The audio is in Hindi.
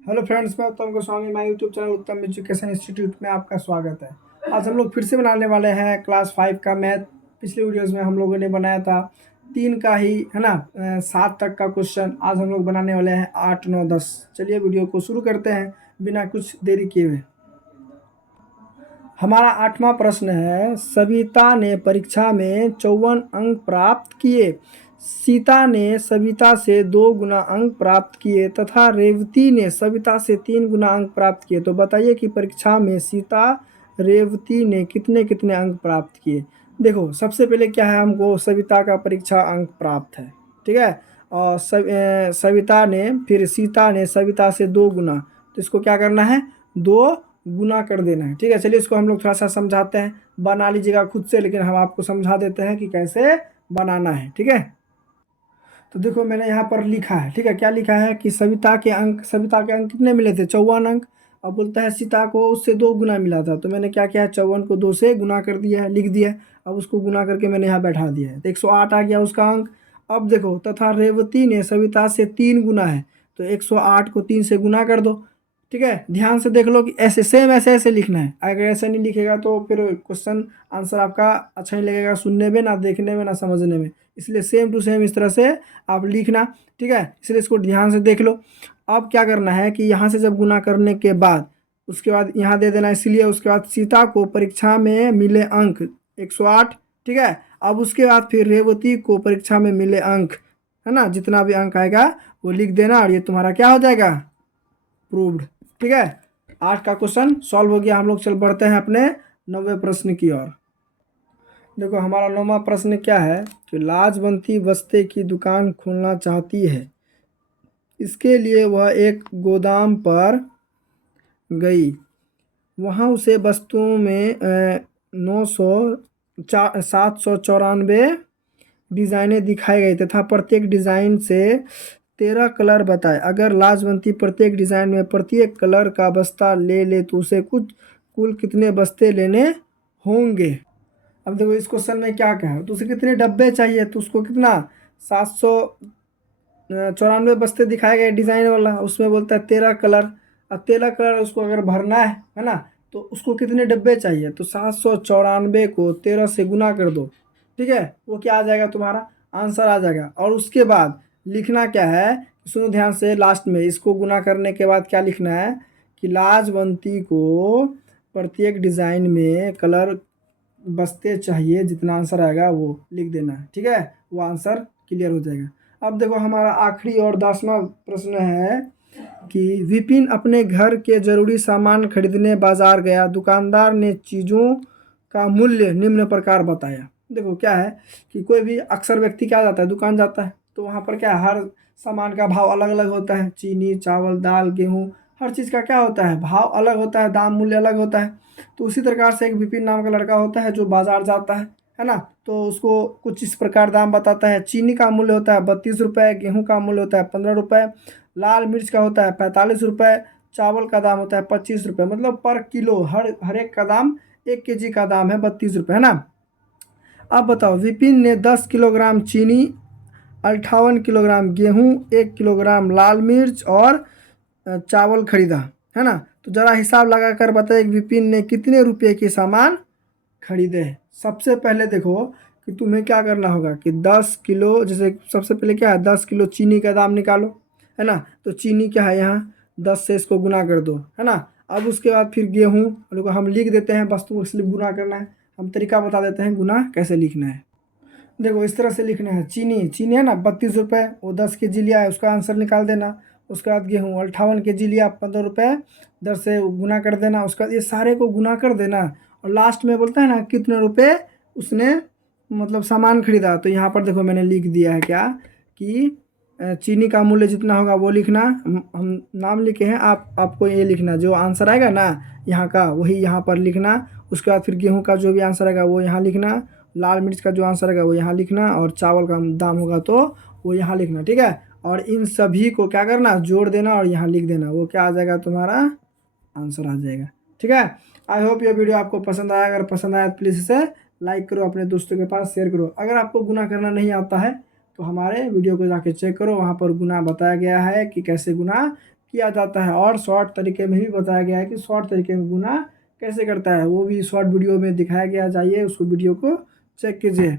हेलो फ्रेंड्स, मैं उत्तम गोस्वामी। मैं यूट्यूब चैनल उत्तम एजुकेशन इंस्टीट्यूट में आपका स्वागत है। आज हम लोग फिर से बनाने वाले हैं क्लास 5 का मैथ। पिछले वीडियोस में हम लोगों ने बनाया था 3 का ही, है ना, 7 तक का क्वेश्चन। आज हम लोग बनाने वाले हैं 8, 9, 10। चलिए वीडियो को शुरू करते हैं बिना कुछ देरी किए हुए। हमारा 8वां प्रश्न है, सविता ने परीक्षा में 54 अंक प्राप्त किए। सीता ने सविता से 2 गुना अंक प्राप्त किए तथा रेवती ने सविता से 3 गुना अंक प्राप्त किए। तो बताइए कि परीक्षा में सीता रेवती ने कितने कितने अंक प्राप्त किए। देखो, सबसे पहले क्या है, हमको सविता का परीक्षा अंक प्राप्त है, ठीक है। और सविता ने, फिर सीता ने सविता से 2 गुना, तो इसको क्या करना है, 2 गुना कर देना है, ठीक है। चलिए इसको हम लोग थोड़ा सा समझाते हैं। बना लीजिएगा खुद से, लेकिन हम आपको समझा देते हैं कि कैसे बनाना है, ठीक है। तो देखो, मैंने यहाँ पर लिखा है, ठीक है। क्या लिखा है कि सविता के अंक कितने मिले थे, 54 अंक। अब बोलता है सीता को उससे 2 गुना मिला था, तो मैंने क्या किया है, 54 को 2 से गुना कर दिया है, लिख दिया है। अब उसको गुना करके मैंने यहाँ बैठा दिया है, तो 108 आ गया उसका अंक। अब देखो, तथा रेवती ने सविता से 3 गुना है, तो 108 को 3 से गुना कर दो, ठीक है। ध्यान से देख लो कि ऐसे सेम ऐसे ऐसे लिखना है। अगर ऐसे नहीं लिखेगा तो फिर क्वेश्चन आंसर आपका अच्छा नहीं लगेगा सुनने में, ना देखने में, ना समझने में। इसलिए सेम टू सेम इस तरह से आप लिखना, ठीक है। इसलिए इसको ध्यान से देख लो। अब क्या करना है कि यहाँ से जब गुना करने के बाद उसके बाद यहाँ दे देना, इसलिए उसके बाद सीता को परीक्षा में मिले अंक 108, ठीक है। अब उसके बाद फिर रेवती को परीक्षा में मिले अंक, है ना, जितना भी अंक आएगा वो लिख देना, और ये तुम्हारा क्या हो जाएगा, प्रूव्ड, ठीक है। आज का क्वेश्चन सॉल्व हो गया। हम लोग चल बढ़ते हैं अपने 9वें प्रश्न की ओर। देखो, हमारा 9वां प्रश्न क्या है कि लाजवंती वस्ते की दुकान खोलना चाहती है। इसके लिए वह एक गोदाम पर गई। वहाँ उसे वस्तुओं में 794 डिज़ाइनें दिखाई गई तथा प्रत्येक डिज़ाइन से 13 कलर बताए। अगर लाजवंती प्रत्येक डिज़ाइन में प्रत्येक कलर का बस्ता ले ले तो उसे कुल कितने बस्ते लेने होंगे। अब देखो, इस क्वेश्चन में क्या क्या है, तो उसे कितने डब्बे चाहिए, तो उसको कितना 794 बस्ते दिखाए गए डिज़ाइन वाला, उसमें बोलता है 13 कलर। अब 13 कलर उसको अगर भरना है ना, तो उसको कितने डब्बे चाहिए, तो 794 को 13 से गुना कर दो, ठीक है। वो क्या आ जाएगा, तुम्हारा आंसर आ जाएगा। और उसके बाद लिखना क्या है, सुनो ध्यान से, लास्ट में इसको गुना करने के बाद क्या लिखना है कि लाजवंती को प्रत्येक डिज़ाइन में कलर बस्ते चाहिए, जितना आंसर आएगा वो लिख देना है, ठीक है। वो आंसर क्लियर हो जाएगा। अब देखो, हमारा आखिरी और 10वां प्रश्न है कि विपिन अपने घर के जरूरी सामान खरीदने बाजार गया। दुकानदार ने चीज़ों का मूल्य निम्न प्रकार बताया। देखो क्या है कि कोई भी अक्सर व्यक्ति क्या जाता है, दुकान जाता है, तो वहाँ पर क्या है, हर सामान का भाव अलग अलग होता है। चीनी, चावल, दाल, गेहूँ, हर चीज़ का क्या होता है, भाव अलग होता है, दाम मूल्य अलग होता है। तो उसी प्रकार से एक विपिन नाम का लड़का होता है जो बाजार जाता है ना। तो उसको कुछ इस प्रकार दाम बताता है। चीनी का मूल्य होता है 32 रुपये, गेहूँ का मूल्य होता है 15 रुपये, लाल मिर्च का होता है 45 रुपये, चावल का दाम होता है 25 रुपये। मतलब पर किलो हर एक का दाम, 1 केजी का दाम है 32 रुपये, है ना। अब बताओ, विपिन ने 10 किलोग्राम चीनी, 58 किलोग्राम गेहूँ, 1 किलोग्राम लाल मिर्च और चावल खरीदा, है ना। तो ज़रा हिसाब लगा कर बताइए विपिन ने कितने रुपए के सामान खरीदे हैं। सबसे पहले देखो कि तुम्हें क्या करना होगा कि 10 किलो, जैसे सबसे पहले क्या है, 10 किलो चीनी का दाम निकालो, है ना। तो चीनी क्या है, यहाँ 10 से इसको गुना कर दो, है ना। अब उसके बाद फिर गेहूँ, देखो हम लिख देते हैं, वस्तु को इसलिए गुना करना है, हम तरीका बता देते हैं गुना कैसे लिखना है। देखो, इस तरह से लिखना है। चीनी चीनी है ना 32 रुपये, वो 10 केजी लिया है, उसका आंसर निकाल देना। उसके बाद गेहूँ 58 केजी लिया, 15 रुपये, 10 से गुना कर देना। उसका ये सारे को गुना कर देना, और लास्ट में बोलता है ना कितने रुपए उसने मतलब सामान खरीदा। तो यहाँ पर देखो मैंने लिख दिया है क्या कि चीनी का मूल्य जितना होगा वो लिखना। हम नाम लिखे हैं, आपको ये लिखना, जो आंसर आएगा ना यहाँ का वही यहाँ पर लिखना। उसके बाद फिर गेहूँ का जो भी आंसर आएगा वो यहाँ लिखना, लाल मिर्च का जो आंसर आएगा वो यहाँ लिखना, और चावल का दाम होगा तो वो यहाँ लिखना, ठीक है। और इन सभी को क्या करना, जोड़ देना और यहाँ लिख देना, वो क्या आ जाएगा, तुम्हारा आंसर आ जाएगा, ठीक है। आई होप ये वीडियो आपको पसंद आया। अगर पसंद आया तो प्लीज़ इसे लाइक करो, अपने दोस्तों के पास शेयर करो। अगर आपको गुना करना नहीं आता है तो हमारे वीडियो को जाके चेक करो, वहाँ पर गुना बताया गया है कि कैसे गुना किया जाता है और शॉर्ट तरीके में भी बताया गया है कि शॉर्ट तरीके में गुना कैसे करता है, वो भी शॉर्ट वीडियो में दिखाया गया। जाइए उस वीडियो को चेक कीजिए।